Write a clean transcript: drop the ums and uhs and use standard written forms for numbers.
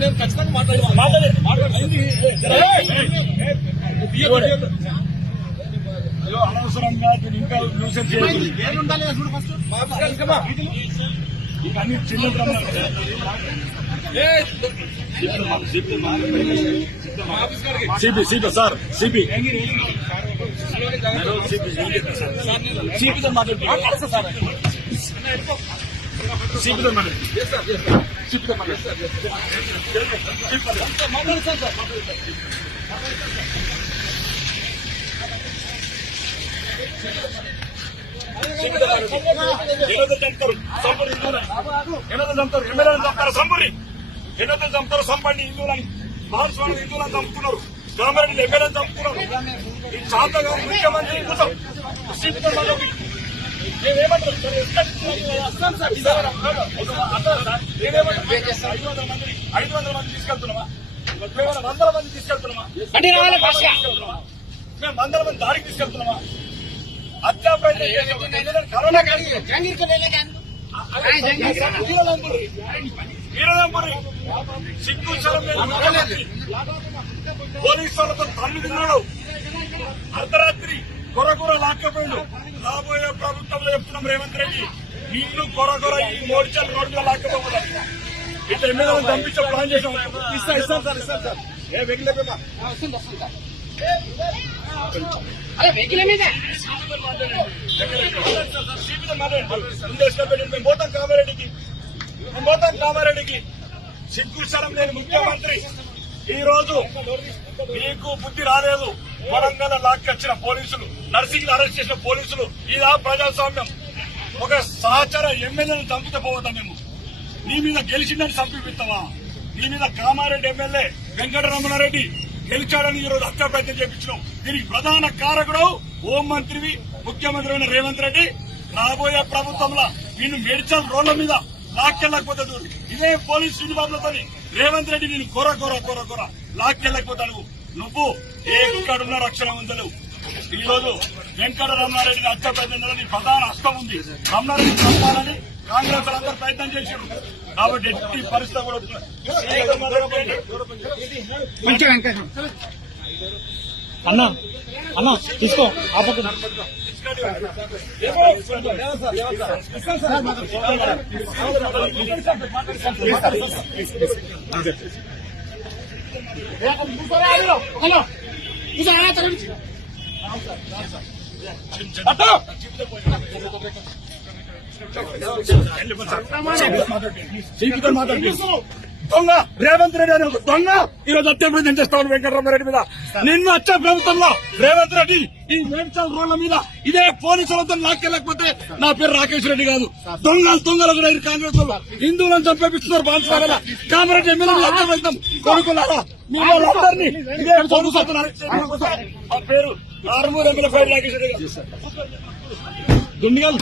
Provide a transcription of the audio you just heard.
నేను ఖచ్చితంగా అనవసరంగా ఇంకా న్యూసెన్స్ అన్ని చిన్న సిపి సార్ సిపి సిపితో మాట్లాడుతున్నారు సార్ సిపితో ఎన్నో చంపుతారు సంపండి హిందువులని మహాస్వామి హిందువులను చంపుతున్నారు గవర్నమెంట్ ఎమ్మెల్యేలను చంపుతున్నారు ఈ చాతగా ముఖ్యమంత్రి కోసం మేమేమంటారు 500 మంది తీసుకెళ్తున్నామా మేము 100 మంది తీసుకెళ్తున్నామా మేము 100 మంది దాడికి తీసుకెళ్తున్నామా కరోనా సిగ్గు పోలీసు వాళ్ళతో తల్లి తిన్నాడు అర్ధరాత్రి కొరకొర లాక్కపోయిండు రాబోయే ప్రభుత్వంలో చెప్తున్నాం రేవంత్ రెడ్డి నిన్ను కొరకొర ఈ మోర్చల్ రోడ్డులో లాక్కపోతారు ఇట్లా ఎమ్మెల్యేలను పంపించే ప్లాన్ చేసాం ఇస్తాం సార్ ఏ వెగిలేపా మేము పోతాం కామారెడ్డికి సిగ్గు స్థలం లేని ముఖ్యమంత్రి ఈ రోజు మీకు బుద్ధి రాలేదు వరంగల్ లాక్కొచ్చిన పోలీసులు నర్సింగ్ అరెస్ట్ చేసిన పోలీసులు ఇదా ప్రజాస్వామ్యం ఒక సహచర ఎమ్మెల్యేను చంపితే పోవద్దా మేము నీ మీద గెలిచిందని చంపిస్తావా నీ మీద కామారెడ్డి ఎమ్మెల్యే వెంకటరమణారెడ్డి గెలిచాడని ఈ రోజు హత్య ప్రయత్నం చేపించినాం దీనికి ప్రధాన కారకుడు హోంమంత్రివి ముఖ్యమంత్రి అయిన రేవంత్ రెడ్డి రాబోయే ప్రభుత్వంలో నిన్ను మెడిచల్ రోడ్ల మీద లాక్కెళ్ళకపోతే ఇదే పోలీస్ యూనిఫామ్లతో రేవంత్ రెడ్డి నేను కొర లాక్కెళ్ళకపోతాను నువ్వు ఎక్కడున్న రక్షణ ఉందలు ఈ రోజు వెంకటరమణారెడ్డిని హత్య ప్రయత్నం నీ ప్రధాన హస్తం ఉంది రమణారెడ్డి చంపాలని కాంగ్రెస్ అందరూ ప్రయత్నం చేశారు కాబట్టి ఎట్టి పరిస్థితి కూడా అన్నా తీసుకో ఆపకుండా దొంగ రేవంత్ రెడ్డి అనే దొంగ ఈ రోజు హత్య ప్రయత్నం చేస్తాను వెంకటరమణారెడ్డి మీద నిన్ను వచ్చే ప్రభుత్వంలో రేవంత్ రెడ్డి ఈ మేడ్చల్ రోడ్ల మీద ఇదే పోలీసులతో లాక్కెళ్ళకపోతే నా పేరు రాకేష్ రెడ్డి కాదు దొంగలు కూడా కాంగ్రెస్ వాళ్ళు హిందువులను చంపేపిస్తున్నారు బాన్స్వాడలా కామారెడ్డి ఎమ్మెల్యే హత్య ప్రయత్నం కొడుకులారా మీ వాళ్ళందరినీ ఇదే పోలీసులతో ఆ పేరు ఆర్మూర్ ఎమ్మెల్యే ఫైర్ రాకేష్ రెడ్డి గారు దుండిగల్